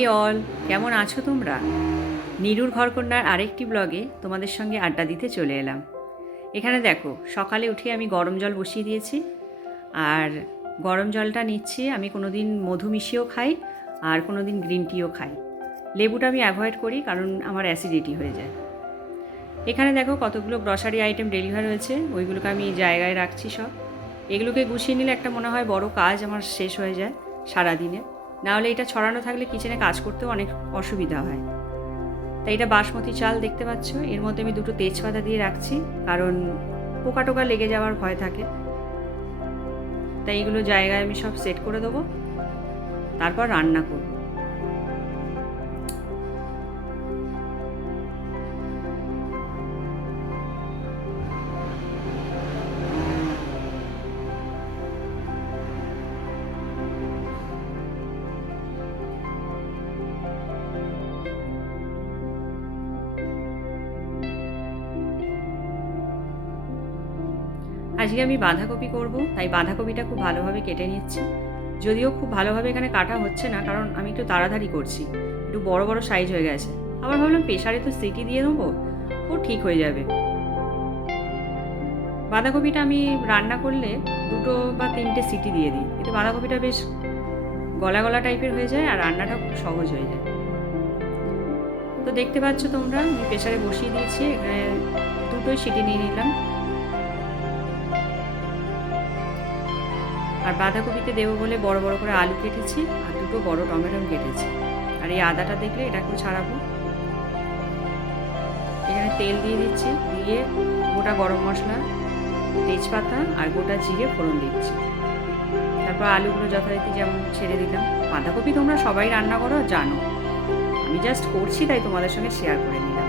এই অল কেমন আছো তোমরা? নীরুর ঘরকন্যার আরেকটি ব্লগে তোমাদের সঙ্গে আড্ডা দিতে চলে এলাম। এখানে দেখো, সকালে উঠে আমি গরম জল বসিয়ে দিয়েছি। আর গরম জলটা নিচ্ছি, আমি কোনো দিন মধু মিশিয়েও খাই, আর কোনো দিন গ্রিন টিও খাই। লেবুটা আমি অ্যাভয়েড করি, কারণ আমার অ্যাসিডিটি হয়ে যায়। এখানে দেখো কতগুলো গ্রসারি আইটেম ডেলিভার হয়েছে, ওইগুলোকে আমি জায়গায় রাখছি সব। এগুলোকে গুছিয়ে নিলে একটা মনে হয় বড় কাজ আমার শেষ হয়ে যায় সারাদিনে। নাহলে এটা ছড়ানো থাকলে কিচেনে কাজ করতেও অনেক অসুবিধা হয়। তাই এটা বাসমতি চাল দেখতে পাচ্ছ, এর মধ্যে আমি দুটো তেজপাতা দিয়ে রাখছি, কারণ পোকা টোকা লেগে যাওয়ার ভয় থাকে। তাই এগুলো জায়গায় আমি সব সেট করে দেবো, তারপর রান্না করব। আজকে আমি বাঁধাকপি করব, তাই বাঁধাকপিটা খুব ভালোভাবে কেটে নিচ্ছি। যদিও খুব ভালোভাবে এখানে কাটা হচ্ছে না, কারণ আমি একটু তাড়াতাড়ি করছি, একটু বড় বড় সাইজ হয়ে গেছে। আবার ভাবলাম প্রেশারে তো সিটি দিয়ে দেবো, ও ঠিক হয়ে যাবে। বাঁধাকপিটা আমি রান্না করলে 2 বা 3টে সিটি দিয়ে দিই, এতে বাঁধাকপিটা বেশ গলা গলা টাইপের হয়ে যায় আর রান্নাটা খুব সহজ হয়ে যায়। তো দেখতে পাচ্ছ তোমরা, আমি প্রেশারে বসিয়ে দিয়েছি। এখানে 2টোই সিটি নিয়ে নিলাম। আর বাঁধাকপিতে দেবো বলে বড় বড় করে আলু কেটেছি, আর 2টো বড় টমেটো কেটেছি। আর এই আদাটা দেখলে এটা একটু ছাড়াবো। এখানে তেল দিয়ে দিচ্ছি, দিয়ে গোটা গরম মশলা, তেজপাতা আর গোটা জিরে ফোড়ন দিচ্ছি। তারপর আলুগুলো যথারীতি যেমন ছেড়ে দিলাম। বাঁধাকপি তোমরা সবাই রান্না করো, জানো, আমি জাস্ট করছি তাই তোমাদের সঙ্গে শেয়ার করে নিলাম।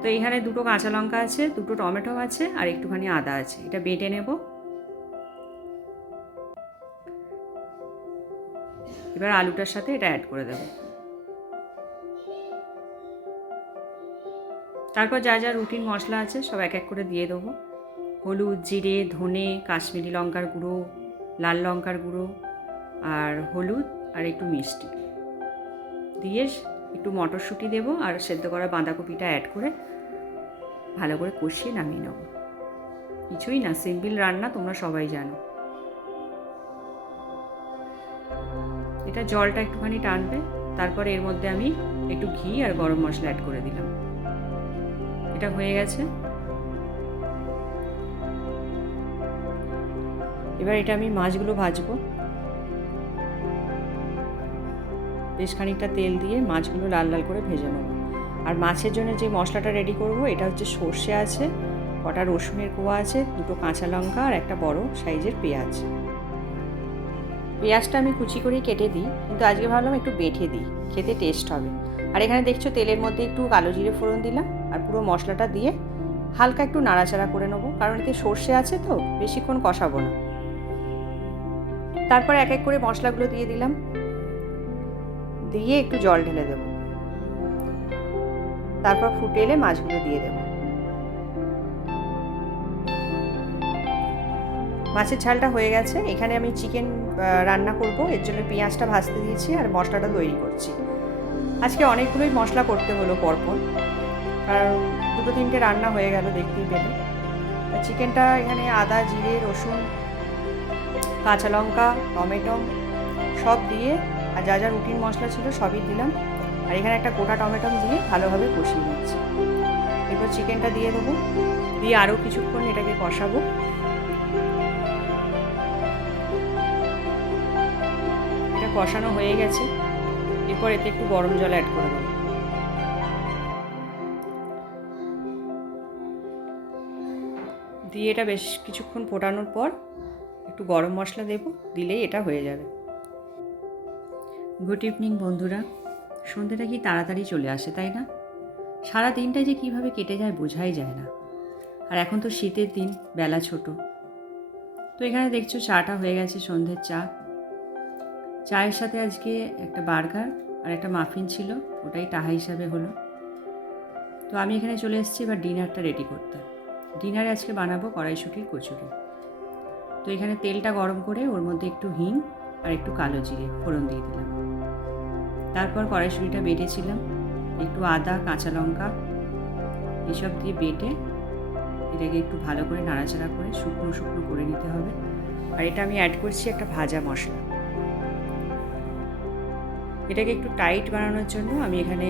তো এখানে 2টো কাঁচা লঙ্কা আছে, 2টো টমেটো আছে, আর একটুখানি আদা আছে, এটা বেটে নেব। এবার আলুটার সাথে এটা অ্যাড করে দেবো। তারপর যা যা রুটিন মশলা আছে সব এক এক করে দিয়ে দেবো। হলুদ, জিরে, ধনে, কাশ্মীরি লঙ্কার গুঁড়ো, লাল লঙ্কার গুঁড়ো, আর হলুদ, আর একটু মিষ্টি দিয়ে একটু মটরশুঁটি দেবো, আর সেদ্ধ করা বাঁধাকপিটা অ্যাড করে ভালো করে কষিয়ে নামিয়ে নেব। কিছুই না, সিম্পল রান্না, তোমরা সবাই জানো। এটা জলটা একটুখানি টানবে, তারপরে এর মধ্যে আমি একটু ঘি আর গরম মশলা অ্যাড করে দিলাম। এটা হয়ে গেছে। এবার এটা আমি মাছগুলো ভাজবো। বেশ খানিকটা তেল দিয়ে মাছগুলো লাল লাল করে ভেজে নেব। আর মাছের জন্য যে মশলাটা রেডি করব, এটা হচ্ছে সর্ষে আছে, কটা রসুনের কোয়া আছে, 2টো কাঁচা লঙ্কা আর একটা বড় সাইজের পেঁয়াজ। পেঁয়াজটা আমি কুচি করে কেটে দিই, কিন্তু আজকে ভাবলাম একটু বেটে দিই, খেতে টেস্ট হবে। আর এখানে দেখছো তেলের মধ্যে একটু কালো জিরে ফোড়ন দিলাম, আর পুরো মশলাটা দিয়ে হালকা একটু নাড়াচাড়া করে নেবো, কারণ এতে সর্ষে আছে তো, বেশিক্ষণ কষাবো না। তারপর এক এক করে মশলাগুলো দিয়ে দিলাম, দিয়ে একটু জল ঢেলে দেবো। তারপর ফুটে এলে মাছগুলো দিয়ে দেবো। মাছের ঝালটা হয়ে গেছে। এখানে আমি চিকেন রান্না করব, এর জন্য পেঁয়াজটা ভাজতে দিয়েছি আর মশলাটা তৈরি করছি। আজকে অনেকগুলোই মশলা করতে হলো পরপর, কারণ 2-3টে রান্না হয়ে গেল দেখতেই পেলে। চিকেনটা এখানে আদা, জিরে, রসুন, কাঁচা লঙ্কা, টমেটো সব দিয়ে, আর যা যা রুটিন মশলা ছিল সবই দিলাম। আর এখানে একটা গোটা টমেটো দিয়ে ভালোভাবে কষিয়ে নিচ্ছি। এরপর চিকেনটা দিয়ে দেবো, দিয়ে আরও কিছুক্ষণ এটাকে কষাবো। এটা কষানো হয়ে গেছে। এরপর এতে একটু গরম জল অ্যাড করে দেবো। দিয়ে এটা বেশ কিছুক্ষণ ফোটানোর পর একটু গরম মশলা দেবো, দিলেই এটা হয়ে যাবে। গুড ইভিনিং বন্ধুরা। সন্ধ্যেটা কি তাড়াতাড়ি চলে আসে, তাই না? সারা দিনটা যে কীভাবে কেটে যায় বোঝাই যায় না। আর এখন তো শীতের দিন, বেলা ছোট। তো এখানে দেখছো চাটা হয়ে গেছে, সন্ধ্যের চা। চায়ের সাথে আজকে একটা বার্গার আর একটা মাফিন ছিল, ওটাই টাহা হিসাবে হলো। তো আমি এখানে চলে এসেছি এবার ডিনারটা রেডি করতে। ডিনারে আজকে বানাবো কড়াইশুঁটির কচুরি। তো এখানে তেলটা গরম করে ওর মধ্যে একটু হিং আর একটু কালো জিরে ফোড়ন দিয়ে দিলাম। তারপর কড়াইশুঁটিটা বেটেছিলাম, একটু আদা, কাঁচা লঙ্কা এসব দিয়ে বেটে এটাকে একটু ভালো করে নাড়াচাড়া করে শুকনো শুকনো করে নিতে হবে। আর এটা আমি অ্যাড করছি একটা ভাজা মশলা। এটাকে একটু টাইট বানানোর জন্য আমি এখানে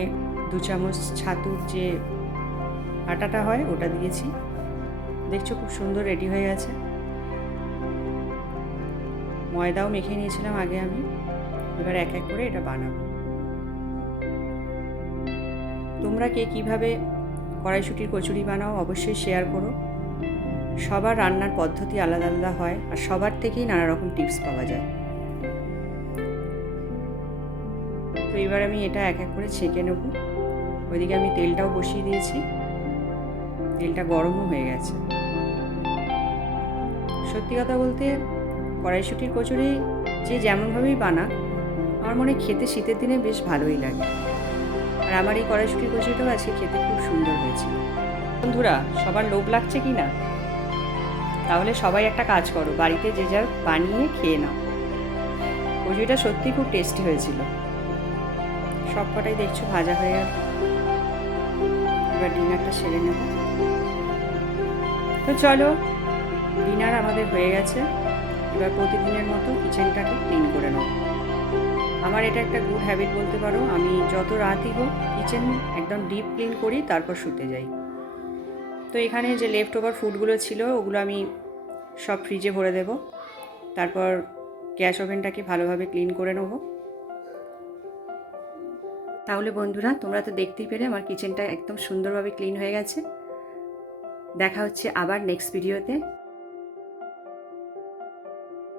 2 চামচ ছাতুর যে আটাটা হয় ওটা দিয়েছি। দেখছো খুব সুন্দর রেডি হয়ে গেছে। ময়দাও মেখে নিয়েছিলাম আগে আমি, এবার এক এক করে এটা বানাবো। তোমরা কে কীভাবে কড়াইশুঁটির কচুরি বানাও অবশ্যই শেয়ার করো। সবার রান্নার পদ্ধতি আলাদা আলাদা হয় আর সবার থেকেই নানা রকম টিপস পাওয়া যায়। তো এবার আমি এটা এক এক করে ছেঁকে নেব। ওইদিকে আমি তেলটাও বসিয়ে দিয়েছি, তেলটা গরমও হয়ে গেছে। সত্যি কথা বলতে কড়াইশুঁটির কচুরি যে যেমনভাবেই বানাক আমার মনে হয় খেতে শীতের দিনে বেশ ভালোই লাগে। আর আমার এই কড়াইশুঁটির কচুরিটাও আজকে খেতে খুব সুন্দর হয়েছিল। বন্ধুরা, সবার লোভ লাগছে কি না? তাহলে সবাই একটা কাজ করো, বাড়িতে যে যার বানিয়ে খেয়ে নাও। কচুরিটা সত্যি খুব টেস্টি হয়েছিল। সব কটাই দেখছো ভাজা হয়ে গেল। এবার ডিনারটা সেরে নেব। তো চলো, ডিনার আমাদের হয়ে গেছে। এবার প্রতিদিনের মতো কিচেনটাকে ক্লিন করে নেব। আমার এটা একটা গুড হ্যাবিট বলতে পারো। আমি যত রাতই হোক কিচেন একদম ডিপ ক্লিন করি, তারপর শুতে যাই। তো এখানে যে লেফট ওভার ফুডগুলো ছিল ওগুলো আমি সব ফ্রিজে ভরে দেব। তারপর গ্যাস ওভেনটাকে ভালোভাবে ক্লিন করে নেব। তাহলে বন্ধুরা, তোমরা তো দেখতেই পেলে আমার কিচেনটা একদম সুন্দরভাবে ক্লিন হয়ে গেছে। দেখা হচ্ছে আবার নেক্সট ভিডিওতে।